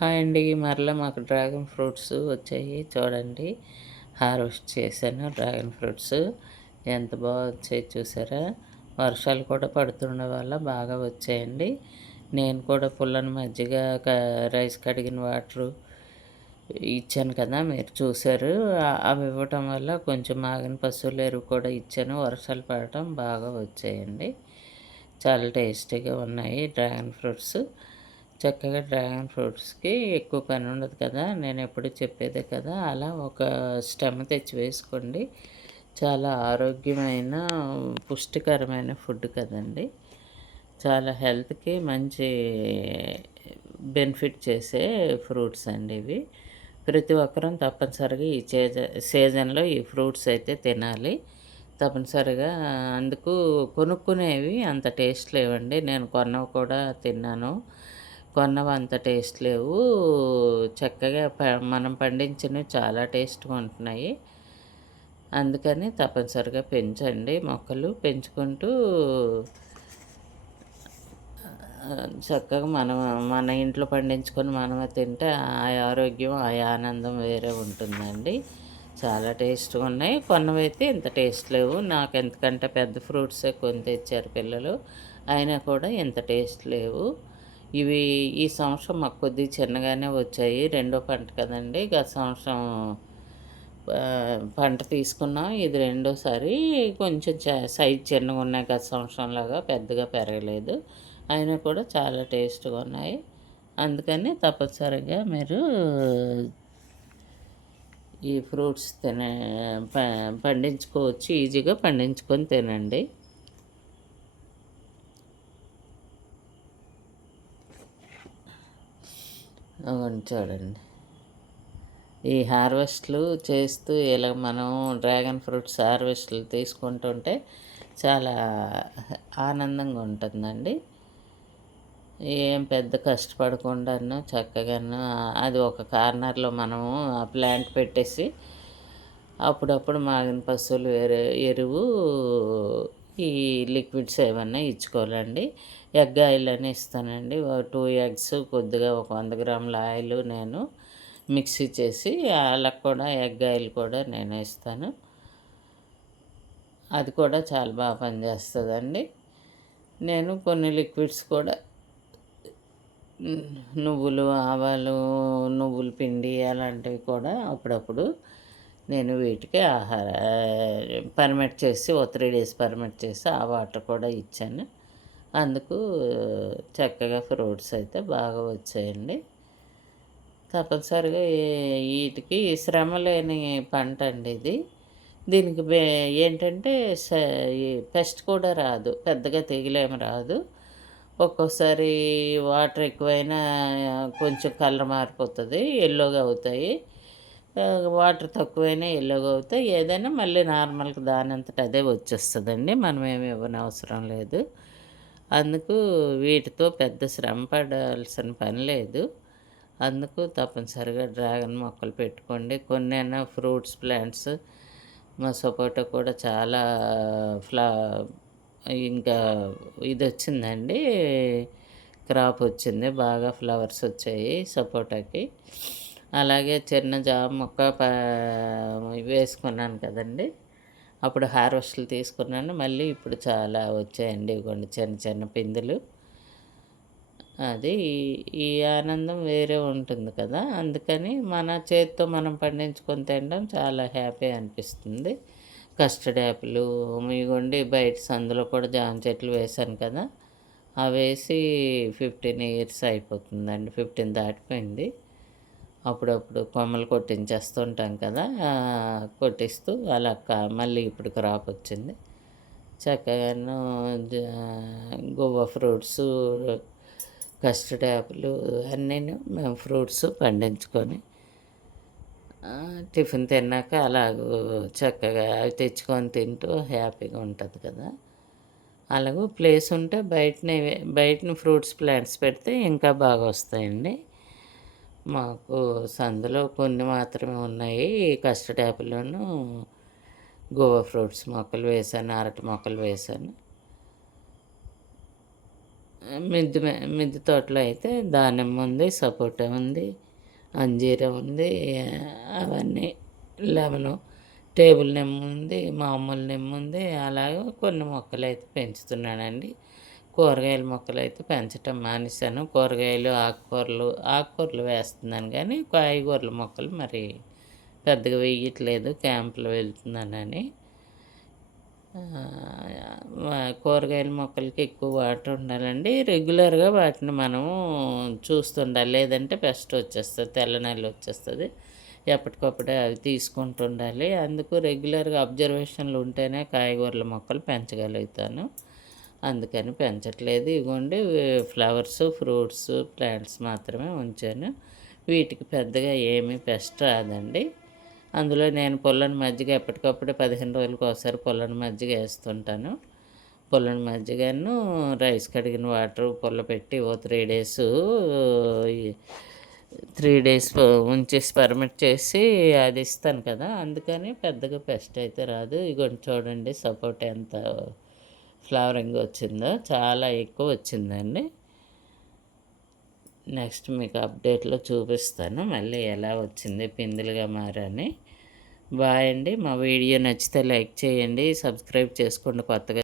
Hi అండి. మరలా మాకు డ్రాగన్ ఫ్రూట్స్ వచ్చాయి చూడండి. హార్వెస్ట్ చేశాను డ్రాగన్ ఫ్రూట్స్. ఎంత బాగా వచ్చాయి చూసారా? వర్షాలు కూడా పడుతుండడం వల్ల బాగా వచ్చాయండి. నేను కూడా పుల్లని మజ్జిగ, రైస్ కడిగిన వాటరు ఇచ్చాను కదా! మీరు చూసారు. అవి ఇవ్వటం వల్ల కొంచెం ఆగిన పశువుల ఎరువు కూడా ఇచ్చాను. వర్షాలు పడటం బాగా వచ్చాయండి. చాలా టేస్టీగా ఉన్నాయి డ్రాగన్ ఫ్రూట్స్. చక్కగా డ్రాగన్ ఫ్రూట్స్‌కి ఎక్కువ పని ఉండదు కదా! నేనెప్పుడు చెప్పేదే కదా! అలా ఒక స్టెమ్ తెచ్చి వేసుకోండి. చాలా ఆరోగ్యమైన, పుష్టికరమైన ఫుడ్ కదండీ! చాలా హెల్త్‌కి మంచి బెనిఫిట్ చేసే ఫ్రూట్స్ అండి ఇవి. ప్రతి ఒక్కరం తప్పనిసరిగా ఈ సీజన్‌లో ఈ ఫ్రూట్స్ అయితే తినాలి. తప్పనిసరిగా అందుకు కొనుక్కునేవి అంత టేస్ట్ లేవండి. నేను కొన్నవి కూడా తిన్నాను. కొన్నవి అంత టేస్ట్ లేవు. చక్కగా మనం పండించినవి చాలా టేస్ట్‌గా ఉంటున్నాయి. అందుకని తప్పనిసరిగా పెంచండి మొక్కలు. పెంచుకుంటూ చక్కగా మన ఇంట్లో పండించుకొని మనమే తింటే ఆ ఆరోగ్యం, ఆ ఆనందం వేరే ఉంటుందండి. చాలా టేస్ట్‌గా ఉన్నాయి. కొన్నవైతే ఇంత టేస్ట్ లేవు. నాకెంతకంటే పెద్ద ఫ్రూట్సే కొని తెచ్చారు పిల్లలు. అయినా కూడా ఇంత టేస్ట్ లేవు. ఇవి ఈ సంవత్సరం మాకు కొద్దిగా చిన్నగానే వచ్చాయి. రెండో పంట కదండీ! గత సంవత్సరం పంట తీసుకున్నాం. ఇది రెండోసారి కొంచెం సైజ్ చిన్నగున్నాయి. గత సంవత్సరంలాగా పెద్దగా పెరగలేదు. అయినా కూడా చాలా టేస్ట్‌గా ఉన్నాయి. అందుకని తప్పనిసరిగా మీరు ఈ ఫ్రూట్స్ ప పండించుకోవచ్చు. ఈజీగా పండించుకొని తినండి. అగోండి చూడండి. ఈ హార్వెస్ట్‌లు చేస్తూ ఇలా మనం డ్రాగన్ ఫ్రూట్స్ హార్వెస్ట్‌లు తీసుకుంటుంటే చాలా ఆనందంగా ఉంటుందండి. ఏం పెద్ద కష్టపడకుండాను చక్కగాను అది ఒక కార్నర్‌లో మనము ఆ ప్లాంట్ పెట్టేసి అప్పుడప్పుడు మాగిన పశువుల ఎరువు, ఈ లిక్విడ్స్ ఏమన్నా ఇచ్చుకోవాలండి. ఎగ్ ఆయిల్ అని ఇస్తానండి. 2 ఎగ్స్ కొద్దిగా ఒక 100 గ్రాముల ఆయిలు నేను మిక్సీ చేసి ఆళ్ళకి కూడా ఎగ్ ఆయిల్ కూడా నేనే ఇస్తాను. అది కూడా చాలా బాగా పనిచేస్తదండి. నేను కొన్ని లిక్విడ్స్ కూడా నువ్వులు, ఆవాలు, నువ్వుల పిండి అలాంటివి కూడా అప్పుడప్పుడు నేను వీటికి పర్మెట్ చేసి ఓ 3 డేస్ పర్మెట్ చేసి ఆ వాటర్ కూడా ఇచ్చాను. అందుకు చక్కగా ఫ్రూట్స్ అయితే బాగా వచ్చాయండి. తప్పనిసరిగా ఈటికి శ్రమ లేని పంటండి ఇది. దీనికి ఏంటంటే ఈ పెస్ట్ కూడా రాదు. పెద్దగా తెగులేమి రాదు. ఒక్కోసారి వాటర్ ఎక్కువైనా కొంచెం కలర్ మారిపోతది. యెల్లోగా అవుతాయి. వాటర్ తక్కువైనా యెల్లోగా అవుతాయి. ఏదైనా మళ్ళీ నార్మల్‌గా దానంతట అదే వచ్చేస్తదండి. మనమేమి ఇవ్వనవసరం లేదు. అందుకు వీటితో పెద్ద శ్రమ పడాల్సిన పని లేదు. అందుకు తప్పనిసరిగా డ్రాగన్ మొక్కలు పెట్టుకోండి. కొన్నైనా ఫ్రూట్స్ ప్లాంట్స్ మా సపోటా కూడా చాలా ఫ్లా ఇంకా ఇదొచ్చిందండి. క్రాప్ వచ్చింది. బాగా ఫ్లవర్స్ వచ్చాయి సపోటాకి. అలాగే చిన్న జామ మొక్క వేసుకున్నాను కదండీ! అప్పుడు హార్వెస్ట్‌లు తీసుకున్నాను. మళ్ళీ ఇప్పుడు చాలా వచ్చాయండి. ఇగోండి చిన్న చిన్న పిందెలు. అది ఈ ఆనందం వేరే ఉంటుంది కదా! అందుకని మన చేత్తో మనం పండించుకొని తినడం చాలా హ్యాపీ అనిపిస్తుంది. కస్టర్డ్ యాపిలు ఇగోండి బయట సందులో కూడా జామ చెట్లు వేశాను కదా! అవేసి 15 ఇయర్స్ అయిపోతుందండి. 15 దాటిపోయింది. అప్పుడప్పుడు కొమ్మలు కొట్టించేస్తుంటాం కదా! కొట్టిస్తూ అలా మళ్ళీ ఇప్పుడు క్రాప్ వచ్చింది. చక్కగాను జ గువ్వ ఫ్రూట్సు, కస్టర్డ్ యాపిలు అన్నీను మేము ఫ్రూట్స్ పండించుకొని టిఫిన్ తిన్నాక అలాగూ చక్కగా అవి తెచ్చుకొని తింటూ హ్యాపీగా ఉంటుంది కదా! అలాగూ ప్లేస్ ఉంటే బయటని ఫ్రూట్స్ ప్లాంట్స్ పెడితే ఇంకా బాగా వస్తాయండి. మాకు సందులో కొన్ని మాత్రమే ఉన్నాయి. కస్టర్డ్ యాపిలును, గువా ఫ్రూట్స్ మొక్కలు వేశాను. అరటి మొక్కలు వేశాను. మిద్దె తోటలో అయితే దానిమ్మ ఉంది, సపోటా ఉంది, అంజీరా ఉంది. అవన్నీ లెమను, టేబుల్ నిమ్మ ఉంది, మామూలు నిమ్మ ఉంది. అలాగే కొన్ని మొక్కలైతే పెంచుతున్నానండి. కూరగాయల మొక్కలైతే పెంచటం మానేశాను. కూరగాయలు, ఆకుకూరలు వేస్తున్నాను కానీ కాయగూరల మొక్కలు మరి పెద్దగా వేయట్లేదు క్యాంప్‌లో వెళ్తున్నానని. కూరగాయల మొక్కలకి ఎక్కువ వాటర్ ఉండాలండి. రెగ్యులర్‌గా వాటిని మనము చూస్తుండాలి. లేదంటే పెస్ట్ వచ్చేస్తది. తెల్ల నల్లి వచ్చేస్తది. ఎప్పటికప్పుడే అవి తీసుకుంటూ ఉండాలి. అందుకు రెగ్యులర్‌గా అబ్జర్వేషన్‌లు ఉంటేనే కాయగూరల మొక్కలు పెంచగలుగుతాను. అందుకని పెంచట్లేదు. ఇగోండి ఫ్లవర్స్, ఫ్రూట్స్, ప్లాంట్స్ మాత్రమే ఉంచాను. వీటికి పెద్దగా ఏమీ పెస్ట్ రాదండి. అందులో నేను పుల్లని మజ్జిగ ఎప్పటికప్పుడు 15 రోజులకు ఒకసారి పుల్లని మజ్జిగ ఏస్తుంటాను. పుల్లని మజ్జిగను రైస్ కడిగిన వాటర్ పుల్లపెట్టి ఓ 3 డేసు 3 డేస్ ఉంచేసి పర్మిట్ చేసి అది ఇస్తాను కదా! అందుకని పెద్దగా పెస్ట్ అయితే రాదు. ఇగోండి చూడండి సపోటా ఎంత ఫ్లవరింగ్ వచ్చిందో, చాలా ఎక్కువ వచ్చిందండి. నెక్స్ట్ మీకు అప్డేట్‌లో చూపిస్తాను మళ్ళీ ఎలా వచ్చింది పిందెలుగా మారని. బాయ్ అండి. మా వీడియో నచ్చితే లైక్ చేయండి, సబ్స్క్రైబ్ చేసుకోండి కొత్తగా